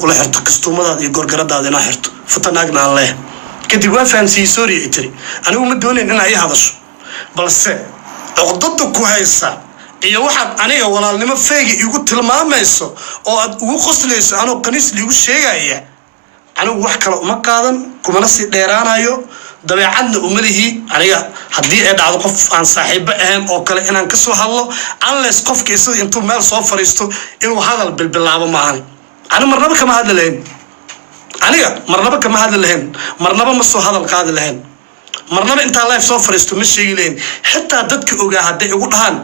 kula xirto kastuumadaada iyo gorgaradaada inaa xirto futanaagna aan leeh kadib waa fahamsiiyey sorry ay tiri anigu ma doonayn in ay hadasho balse codada ku haysa iyo waxaad aniga walaalnimo feegi igu tilmaamayso oo aad ugu qoslayso anoo qaniis liigu sheegaya anigu wax kale uma qaadan kumana sii dheeraanayo dabeecadna uma lihi aniga haddii ay dhacdo qof aan saaxiibo ahayn oo kale inaan ka soo hadlo unless qofka isada intuu meel soo fariisto inuu hadal bilbilaabo maahan ani marnaba kama hadli lahayn aniga marnaba kama hadli lahayn marnaba ma soo hadal qaadi lahayn marnaba intaa live soo fariisto ma sheegi lahayn xitaa dadka ogaa hadday igu dhahaan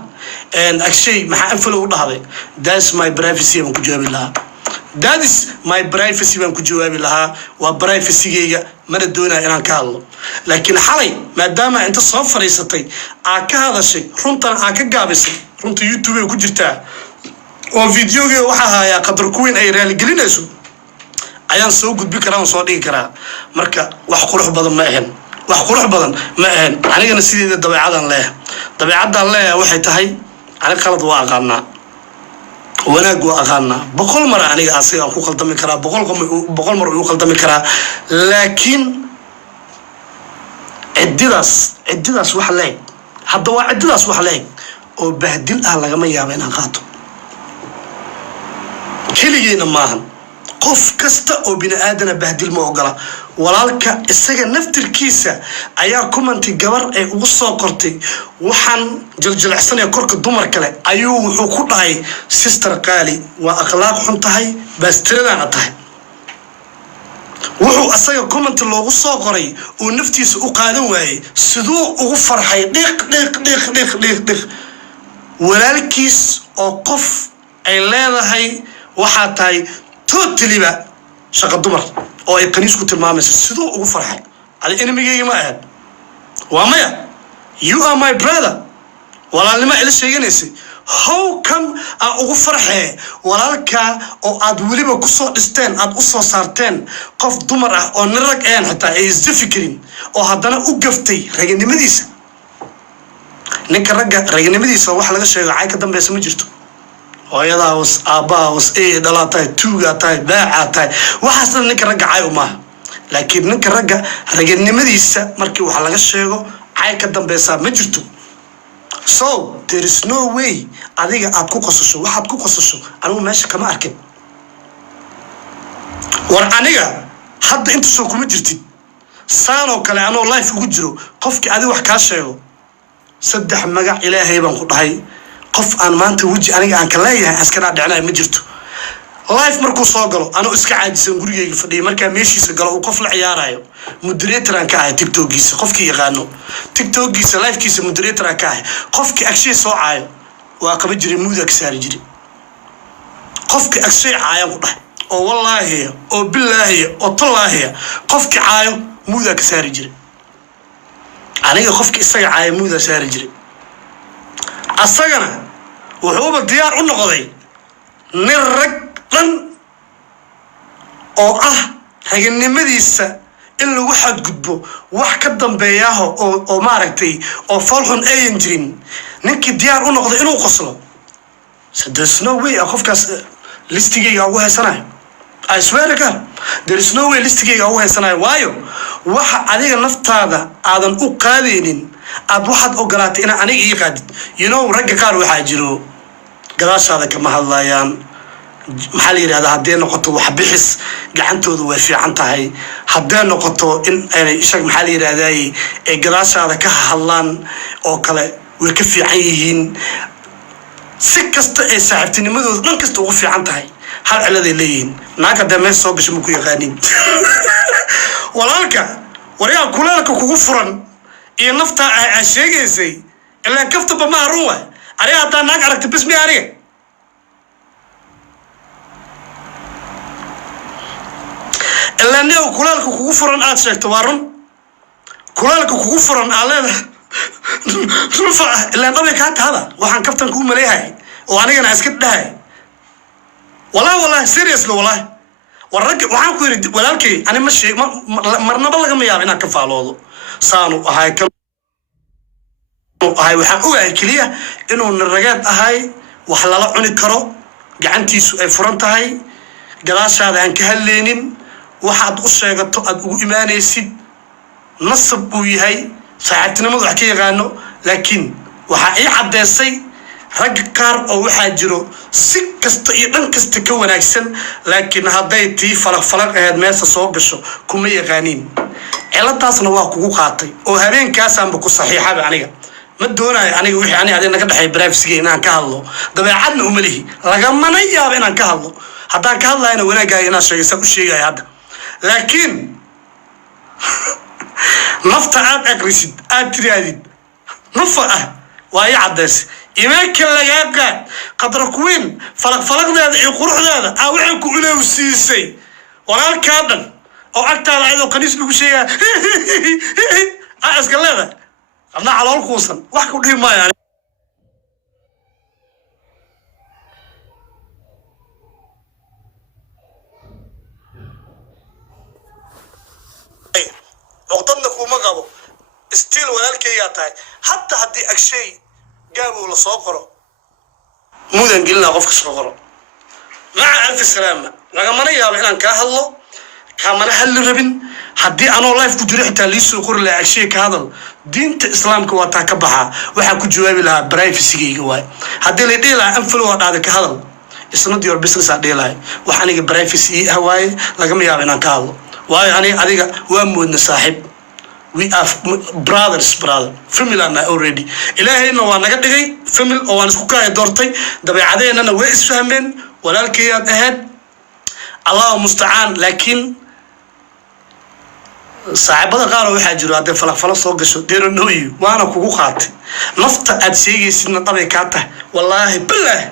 agshay maxaa anfalo u dhahday that's my privacy baan ku jawaabi lahaa that is my privacy baan ku jawaabi lahaa waa privacygayga mana doonaa inaan ka hadlo laakiin xalay maadaama inta soo fariisatay aa ka hadashay runtan aa ka gaabisay runta YouTube ay ku jirtaa oo videoga waxa hayaa qadar kuweyn ay raaligelinayso ayaan soo gudbi karaa oo soo dhigi karaa marka wax qurux badan ma ahan wax qurux badan ma ahan anigana sideeda dabeecadan leeyahay waxay tahay aniga qalad waa aqaanaa wanaag waa aqaanaa boqol mar aniga asiga aan ku qaldami karaa boqol mar uu qaldami karaa laakiin cididaas wax leeg hadda waa cididaas wax leeg oo bahdil ah lagama yaabo inaan qaato keligeena maahan qof kasta oo bini aadana bahdil ma ogola walaalka isaga naftirkiisa ayaa commenti gabar ay ugu soo qortay waxaan jiljilicsan ee korka dumar kale ayuu wuxuu ku dhahay sister qaali waa akhlaaq xun tahay baastiradana tahay wuxuu asaga comment loogu soo qoray oo naftiisa u qaadan waayay sidoo ugu farxay dhiq walaalkiis oo qof ay leedahay waxa tahay totally ba shaqa dumar oo ay qaniis ku tilmaamayso sidoo ugu farxay ali enemy ma aad waa maya you are my brother walaalnimo ila sheeganaysa how come ugu farxay walaalka oo aad waliba ku soo dhisteen aad u soo saarteen qof dumar ah oo nirag aan xitaa ay isdifikirin oo haddana u gaftay raganimadiisa ninka ragga raganimadiisa wax laga sheego ay ka dambaysa ma jirto hooyadaa was aabbaha was dhalaatay tuuga tahay baaca tahay waxaasna ninka ragga cay uma laakiin ninka ragga raganimadiisa markii wax laga sheego cay ka dambaysa ma jirto so there is no way adiga aad ku qosasho waxaad ku qosasho anigu meesha kama arkin war aniga hadda inta soo kuma jirtid saanoo kale anoo life ugu jiro qofkii adiga wax kaa sheego saddex magac ilaahay baan ku dhahay qof aan maanta waji aniga aan ka leeyahay askana dhacnaa ma jirto life markuu soo galo anoo iska caadisan gurigeyga fadhiyo markaa meeshiisa galo uu qof la ciyaarayo moderator aan ka ahay tiktokiisa qofkii yaqaano tiktokiisa lifekiisa moderator aan ka ahay qofkii agshay soo caayo waa qaba jiray muuda ka saari jiray qofkii agshay caayaan ku dhahay oo wallaahi oo billaahi oo tallaahi qofkii caayo muuda ka saari jiray aniga qofkii isaga caayo muuda saari jiray asagana wuxuuba diyaar u noqday nin rag dhan oo raganimadiisa in lagu xadgudbo wax ka dambeeyaho oo maaragtay oo falxun ayan jirin ninkii diyaar u noqday inuu qoslo there's no way qofkaas listigayga ugu heysanayo I swear to God there is no way listigayga ugu heysanayo waayo waxa adiga naftaada aadan u qaadaynin aad waxaad ogolaatay in aniga ii qaadid ragga qaar waxaa jiro gadaashaada kama hadlayaan maxaa la yiraahdaa haddii noqoto wax bixis gacantooda way fiican tahay haddii noqoto in ay ishag maxaa la yiraahdaa ay gadaashaada ka hadlaan oo kale way ka fiican yihiin si kasta ay saaxiibtinimadooda dhan kasta ugu fiican tahay hal cilad ay leeyihiin naag haddii meel soo gasho ma ku yaqaanin walaalka waryaa kulaalka kugu furan iyo nafta ay sheegaysay ilaa kaftaba ma arun ariga hadaa naag aragta bismi aniga ilaa neew kulaalka kugu furan aad sheegto waa run kulaalka kugu furan aa leedahay rufa ilaa dhabay kaa tahada waxaan kaftan kuu maleeyahay oo anigana iska dhahay wallahi seriously wallahi warrag waxaan ku yiri walaalkay ani ma sheeg marnaba laga yaabo inaan ka faaloodo saanu ahay waxaan ogahay kaliya inuu niragaad ahay wax lala cuni karo gacantiisu ay furan tahay gadaashaada aan ka hadlaynin waxaad u sheegato aad ugu imaanaysid nasab uu yahay saaxiibtinimadu wax ka yaqaano laakiin waxaa ii caddeysay rag qaar oo waxaa jiro si kasta iyo dhan kasta ka wanaagsan laakiin hadday tii falaq ahayd meesha soo gasho kuma yaqaaniin ciladaasna waa kugu qaatay oo habeenkaasaanba ku saxiixaba aniga ma doonayo aniga wixii ani adiga naga dhaxay privacy inaan ka hadlo dabeecadna uma lihi lagamana yaabo inaan ka hadlo haddaan ka hadlayana wanaagaaga inaan sheegaysa u sheegaya hadda laakiin nafta aad aqrisid aad tiraadid nafa ah waa ii caddeysay imaanka lagaa qaad qadra kuweyn falaqdeeda iyo quruxdeeda aa waxay ku ilow siisay walaalkaa dhan oo agtaada ayadoo qaniis lagu sheegaa iska leedahay adna calool kuusan wax ku dhihi maayo عقدنا كوما قابو ستيل ولالكي ياتاي حتى هدي أكشي قابو لصوقرو مودن قلنا غفك صوقرو مع ألف سلامة لغمانا يابا إنان كاهلو كامانا هل ربين هدي أنا لايف كجوري حتى ليسو قرر لا أكشي كهذا دينت إسلام كواتا كبحا وحا كجوابي لها برايفسي جواي هدي اللي ديلا أنفلو هذا كهذا isna diyor business adeelay waxaaniga privacy hawaay laga yaabo inaan ka hadlo waayo adiga waa moodna saaxiib we are brothers family ana already ilaahayna waa naga dhigay family oo aan isku kaay doortay dabeecadeena way isfahmeen walaalkeeyad ahayd allah musta'an laakiin saaxiibada qaar waxa jiro hadda falafalo soo gasho deero nooyi waana kugu qaatay nafta aad sheegaysidna dabay ka tahay wallahi billahi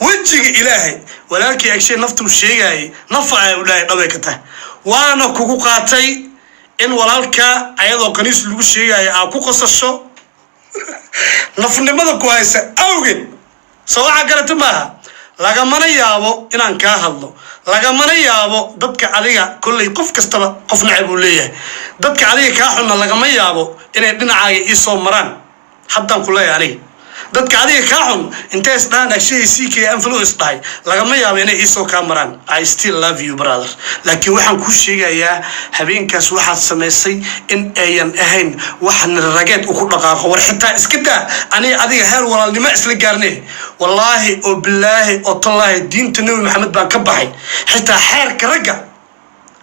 وجهي إلهي ولكن أكشي نفتو شيء نفع إلهي طبيعته وأنا كوكو قاتي إن ولالك أيضا كنيس لو شيء أكو قصصو نفني ماذا كويس أوجد سواء قالت معها لقى من يابو إن أنك هالله لقى من يابو ضدك عليها كل قف كستبا قف نعبو ليه ضدك عليها كاحنا لقى من يابو إن الدنيا عاي إيصو مران حتى كلها عليه dadka adiga ka xun inta isdaan agshay CK influence tahay lagama yaabo inay isoo kamaraan I still love you brother laakiin waxaan ku sheegayaa habeenkaas waxaad sameysay in ayan ahayn waxan rageed ugu dhaqaaqo war xitaa iska daa adiga heer walaalnimo isla gaarnay wallahi oo billahi oo tallahi diinta nabi maxamed baan ka baxay xitaa xeerka raga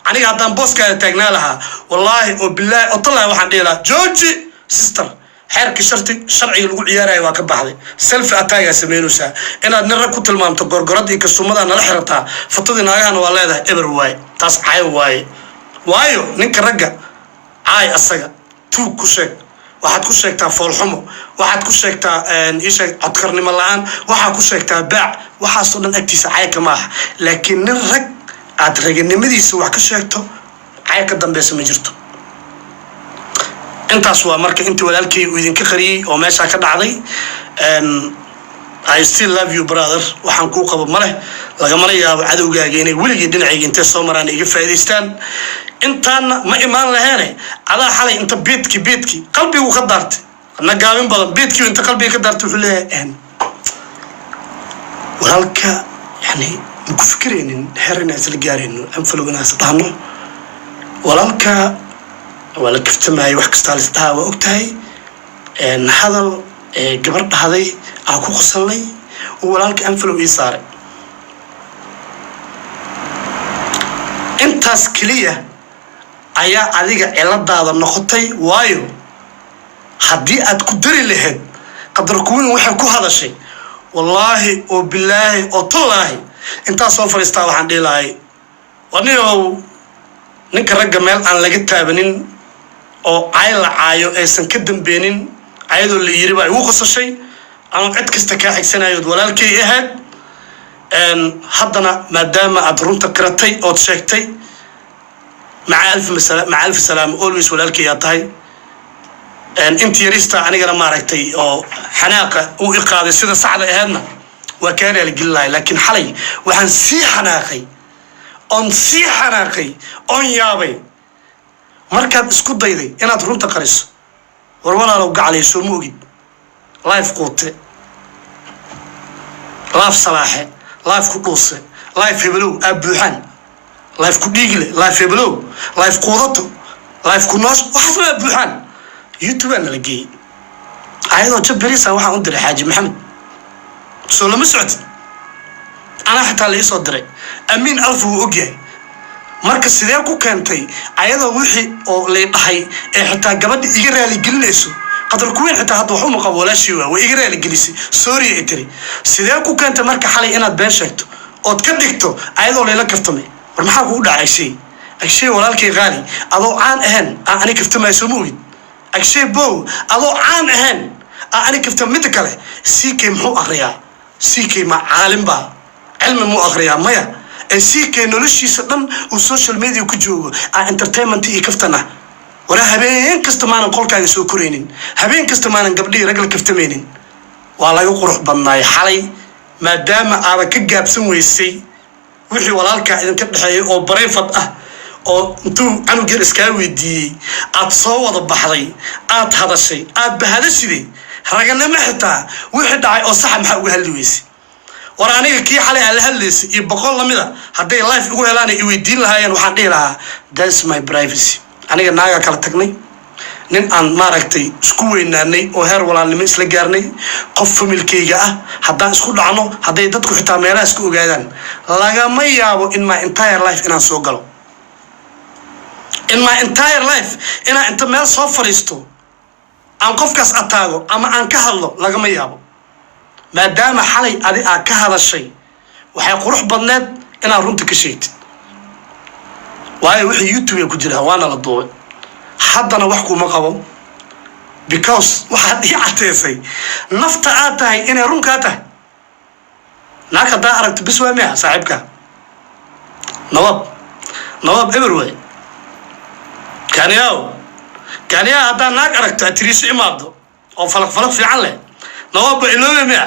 aniga hadaan booskaada taagnaa lahaa wallahi oo billahi oo tallahi waxaan dhiilaa George sister حرك شرعي لقول عياري وكبحلي سلف أتايا سمينوسا إن نرى كتل ما متقر قردي كسومدا نلحرتها فتضي ناقان ولا ده إبر واي تاس عاي وايو نك رجع عاي السجا تو كشك واحد كشك تا فول حمو واحد كشك تا إيش أذكرني ملعان واحد كشك تا باع واحد صدق أكتيس عاي كماه لكن نرجع أدرج النمدي سوا كشك تو عاي كدم بس مجرته أنت أسوأ مركز أنت ولالكي وإذن كخري أو ماشى كدعضي I still love you brother وحنكو قبل مره لقمنا يا عدو جايني ولقي دنعي أنت صومران يجي فايدستان أنت ما إيمان لهاني على حالي أنت بيتكي قلبي وقدرت أنا قاوم بدل بيتكي وأنت قلبي قدرت وحلاه يعني ولالك يعني مكفكرين إن هرنا سلجارين أنفلو ناس طعمه ولالك ولا كفت معي وحكي استالستها وقتها إن هذا قبرت هذا أكو خصلي ولالك أنفلو يسار أنت سكلية أيا عليك على هذا النقطة وايو حدي أتقدري لهن قدر يكون وحكو هذا الشيء والله وبالله وطلعه أنت سوف يستوى عندي لاي ونيو نكرر جمال أن لقيت تابنين oo ay la caayo aysan ka dambeeynin ayadoo la yiri baa ugu qasashay ama cid kasta ka xigsanayo walaalkay ahayd haddana maadaama aad runta karatay oo sheegtay maca alf salaam always walaalkay yaa tahay inta yarista anigana maaragtay oo xanaaqa uu iqaaday sida saxda ahaydna waa kaanay la gilay laakiin xalay waxaan sii xanaaqay on yaabay markaad isku dayday inaad runta qariso war walaalow gaclayso moogid life qoote life salaaxe life ku dhuuse life heblow abuuxan life ku dhiigle life heblow life quudato life ku noos waxa soo abuuxan YouTube ana lagay ayadoo jabirisa waxaan u diray xaaji maxamed soo lama socod ana xataa la isoo diray amin alfu ogyahay marka sidee ku keentay ayadoo wixii oo leedahay ee xitaa gabadha iga raali gelinayso qadar kuween xitaa hadda wax uma qabo walaashii waa iga raali gelisay sorry ay tiri sidee ku keentay marka xalay inaad been sheegto ood ka dhigto ayadoo leela kartamay war maxaa ku dhacaysay agshay walaalkay qaali adoo aan ahayn ani kaftamay soo muud agshay bow adoo aan ahayn ani kaftam mid kale CK muxuu akhriyaa CK ma caalim ba cilmi mu akhriyaa maya CK noloshiisa dhan uu social media ku joogo entertainment iyo kaftana wala habeen kasta maanan qolkaaga soo koreynin habeen kasta maanan gabdhii rag la kaftamaynin waa laga qurux badnaay xalay maadaama aad ka gaabsan weysay wixii walaalka idinka dhaxeeyay oo bareefad ah oo intuu anugeer iska weydiiyay aad soo wada baxday aad hadashay aad bahadashiday raganimo xitaa wixii dhacay oo sax maxaa uga hadli weysay war aniga kii xalay aan la hadlaysay iyo boqol lamida haday live ugu helaan ay weydiin lahaayeen waxaan dhihi lahaa that's my privacy aniga naaga kala tagnay nin aan maaragtay isku weynaanay oo heer walaalnimo isla gaarnay qof familkayga ah haddaan isku dhacno haday dadku xitaa meelaha isku ogaadaan lagama yaabo in my entire life inaan soo galo in my entire life inaan inta meel soo fariisto aan qofkaas ataago ama aan ka hadlo lagama yaabo maadaama xalay adi aad ka hadashay waxay qurux badneed inaad runta ka sheegtid waayo wixii YouTube ku jira waana la duubay haddana wax kuma qabo because waxaad ii cateysay nafta aad tahay inay run ka tahay naaka daa aragto bis waa miya saaxiibka nawab everywhere kaniya haddaan naag aragto atriiso imaado oo falaq fiican leh nawab iloobe miya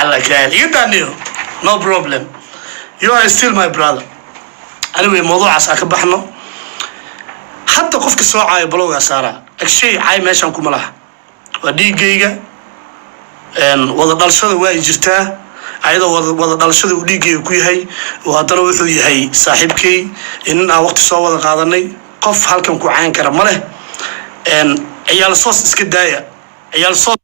alla kaal iga daaniyo no problem you are still my brother anyway موضوعaas ka baxno hadda qofka soo caayo blogga saara agshay caay meeshan kuma laha waa dhiigayga wada dhalashada waa jirtaa ayadoo wada dhalashada uu dhiigayga ku yahay oo haddana wuxuu yahay saaxiibkay in aan waqti soo wada qaadanay qof halkan ku caan kara ma leh ciyaal soos iska daaya ciyaal soos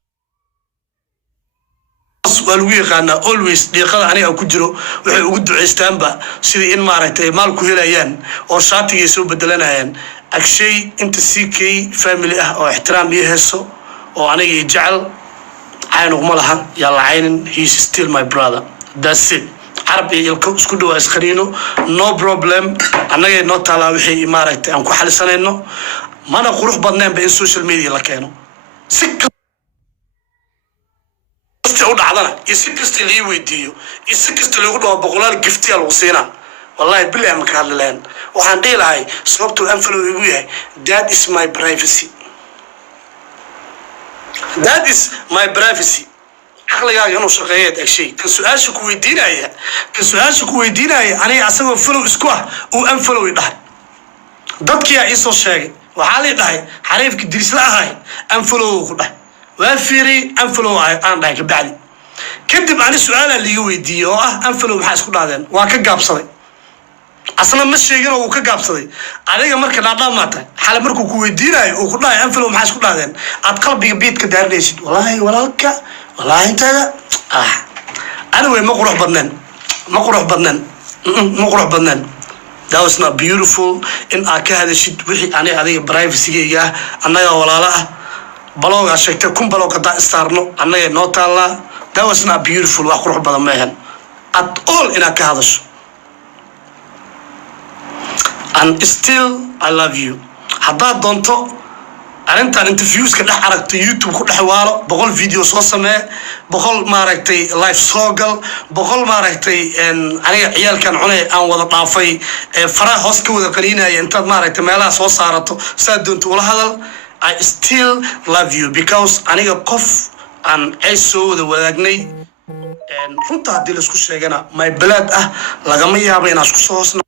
walu yaqaana always deeqada aniga ku jiro waxay ugu duceystaanba sidii in maaragtay maal ku helayaan oo shaatiga soo bedelanayaan agshay inta CK family ah oo ixtiraam iyo heeso oo aniga jecel aynu ma lahan yalla aynin he is still my brother that's it arab iyo isku dhaw isqariino no problem anaga noo taala wixii maaragtay aan ku xalisanayno mana qurux badnaan ba in social media la keeno si u dhacdana isikasta lii weydiiyo isikasta lagu dhaw boqolaal giftiya lagu siinaa wallahi billahi ma ka hadleen waxaan dhihi lahay sababtoo aan follow igu yahay that is my privacy aqligaaga inuu shaqeeyo agshay kan su'aasha ku weydiinaya aniga asagoo follow isku ah oo aan follow dhahay dadkii ay soo sheegay waxaa la dhahay xariifka diris la ahay aan follow ku dhahay وافيري أنفلو عن ذاك بعد كذب عن السؤال اللي يوديه أنفلو محاسك بعدين وكجاب صدي أصلا مش شيء وكجاب صدي عليه مركز عظام ماته حال مركو كويدينا وكلنا أنفلو محاسك بعدين أتقلب بيت كدار ليش والله أنت أنا وين مقروح بدنان that was not beautiful in أكاد الشيء وحي أنا هذه privacy جاه أنا ولا لا بلوغ شكت كم بلوغ دا استارنو أنا نوتالا that was not beautiful وأخرج بدل مهن at all إن كهذا and still I love you هذا دونتو أنت interviews كده حركت يوتيوب كده حوالو بقول فيديو صوصمة بقول ما رأيتي لايف سوغل بقول ما رأيتي أن أنا عيال كان عني أن وضع طافي فرا هوسكو ذا قلينا أنت ما رأيت مالا صوص صارته سادنت ولا هذا I still love you because aniga qof aan ayso wada wadagnay runta hadii la isku sheegana my blood ah lagama yaabo inaan isku soo